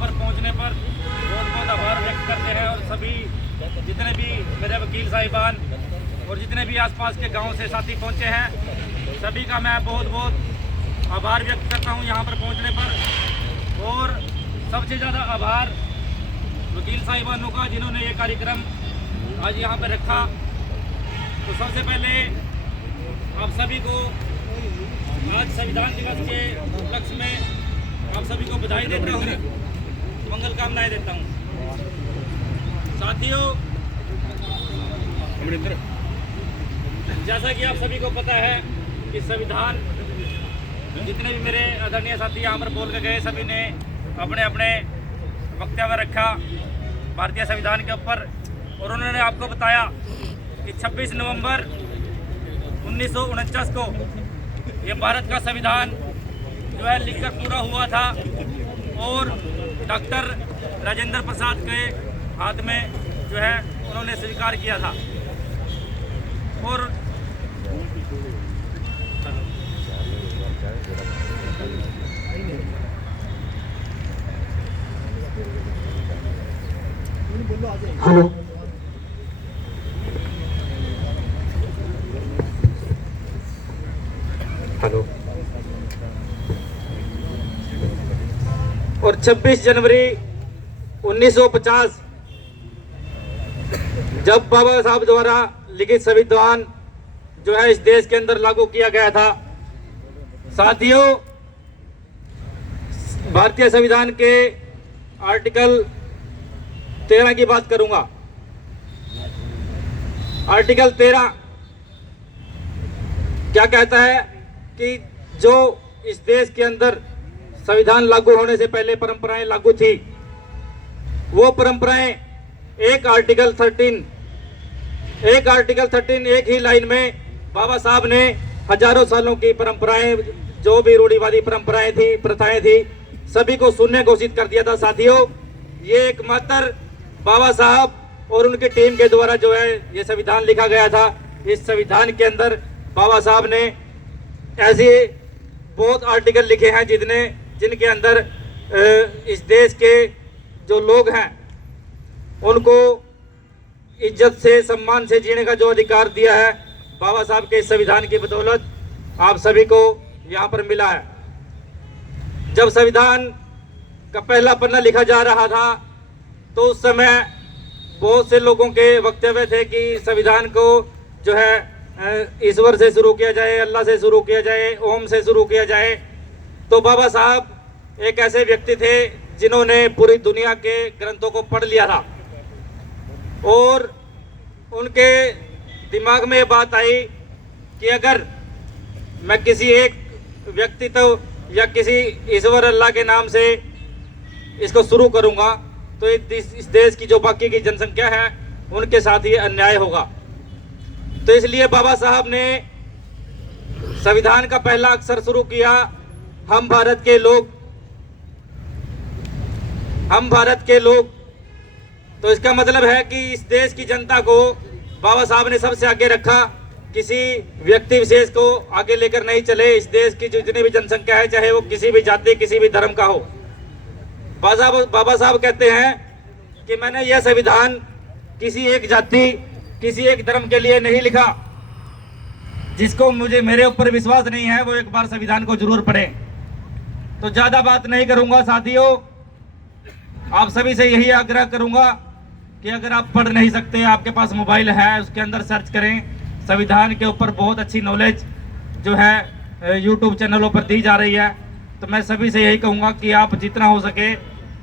पर पहुंचने पर बहुत बहुत आभार व्यक्त करते हैं और सभी जितने भी मेरे वकील साहिबान और जितने भी आसपास के गांव से साथी पहुंचे हैं सभी का मैं बहुत बहुत आभार व्यक्त करता हूं यहां पर पहुंचने पर। और सबसे ज़्यादा आभार वकील साहिबानों का जिन्होंने ये कार्यक्रम आज यहाँ पर रखा। तो सबसे पहले आप सभी को आज संविधान दिवस के उपलक्ष्य में आप सभी को बधाई देता हूँ, मंगल कामनाएं देता हूँ। साथियों, जैसा कि आप सभी को पता है कि संविधान, जितने भी मेरे आदरणीय साथी यहाँ पर बोल के गए सभी ने अपने अपने वक्तव्य रखा भारतीय संविधान के ऊपर। और उन्होंने आपको बताया कि 26 नवंबर 1949 को ये भारत का संविधान जो है लिखकर पूरा हुआ था और डॉक्टर राजेंद्र प्रसाद के हाथ में जो है उन्होंने स्वीकार किया था। और हेलो, हेलो। और 26 जनवरी 1950 जब बाबा साहब द्वारा लिखित संविधान जो है इस देश के अंदर लागू किया गया था। साथियों, भारतीय संविधान के आर्टिकल 13 की बात करूंगा। आर्टिकल 13 क्या कहता है कि जो इस देश के अंदर संविधान लागू होने से पहले परंपराएं लागू थी, वो परंपराएं एक आर्टिकल 13 एक ही लाइन में बाबा साहब ने हजारों सालों की परंपराएं, जो भी रूढ़िवादी परंपराएं थी, प्रथाएं थी, सभी को शून्य घोषित कर दिया था। साथियों, ये एकमात्र बाबा साहब और उनकी टीम के द्वारा जो है ये संविधान लिखा गया था। इस संविधान के अंदर बाबा साहब ने ऐसे बहुत आर्टिकल लिखे हैं जिनके अंदर इस देश के जो लोग हैं उनको इज्जत से, सम्मान से जीने का जो अधिकार दिया है, बाबा साहब के इस संविधान की बदौलत आप सभी को यहाँ पर मिला है। जब संविधान का पहला पन्ना लिखा जा रहा था तो उस समय बहुत से लोगों के वक्तव्य थे कि संविधान को जो है ईश्वर से शुरू किया जाए, अल्लाह से शुरू किया जाए, ओम से शुरू किया जाए। तो बाबा साहब एक ऐसे व्यक्ति थे जिन्होंने पूरी दुनिया के ग्रंथों को पढ़ लिया था और उनके दिमाग में ये बात आई कि अगर मैं किसी एक व्यक्तित्व या किसी ईश्वर अल्लाह के नाम से इसको शुरू करूंगा तो इस देश की जो बाकी की जनसंख्या है उनके साथ ये अन्याय होगा। तो इसलिए बाबा साहब ने संविधान का पहला अक्षर शुरू किया, हम भारत के लोग, हम भारत के लोग। तो इसका मतलब है कि इस देश की जनता को बाबा साहब ने सबसे आगे रखा, किसी व्यक्ति विशेष को आगे लेकर नहीं चले। इस देश की जितनी भी जनसंख्या है, चाहे वो किसी भी जाति, किसी भी धर्म का हो। बाबा साहब कहते हैं कि मैंने यह संविधान किसी एक जाति, किसी एक धर्म के लिए नहीं लिखा। जिसको मेरे ऊपर विश्वास नहीं है वो एक बार संविधान को जरूर पढ़े। तो ज्यादा बात नहीं करूंगा। साथियों, आप सभी से यही आग्रह करूंगा कि अगर आप पढ़ नहीं सकते, आपके पास मोबाइल है, उसके अंदर सर्च करें। संविधान के ऊपर बहुत अच्छी नॉलेज जो है यूट्यूब चैनलों पर दी जा रही है। तो मैं सभी से यही कहूँगा कि आप जितना हो सके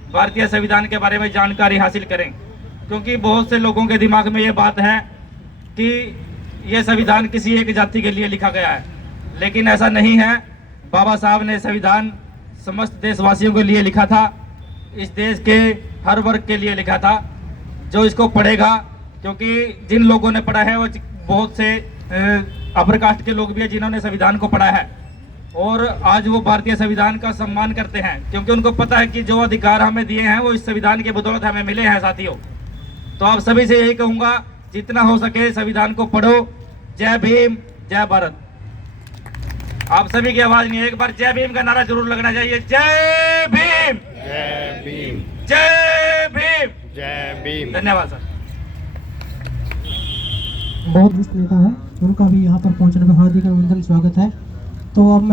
भारतीय संविधान के बारे में जानकारी हासिल करें, क्योंकि बहुत से लोगों के दिमाग में ये बात है कि यह संविधान किसी एक जाति के लिए लिखा गया है, लेकिन ऐसा नहीं है। बाबा साहब ने संविधान समस्त देशवासियों के लिए लिखा था, इस देश के हर वर्ग के लिए लिखा था जो इसको पढ़ेगा। क्योंकि जिन लोगों ने पढ़ा है वो बहुत से अपर कास्ट के लोग भी हैं जिन्होंने संविधान को पढ़ा है और आज वो भारतीय संविधान का सम्मान करते हैं, क्योंकि उनको पता है कि जो अधिकार हमें दिए हैं वो इस संविधान की बदौलत हमें मिले हैं। साथियों, तो आप सभी से यही कहूँगा, जितना हो सके संविधान को पढ़ो। जय भीम, जय भारत। आप सभी की आवाज नहीं है, एक बार जय भीम का नारा जरूर लगना चाहिए। जय भीम, जय भीम। जय भीम। धन्यवाद सर। बहुत वरिष्ठ नेता है, उनका भी यहाँ पर पहुँचने पर हार्दिक अभिनंदन, स्वागत है। तो अब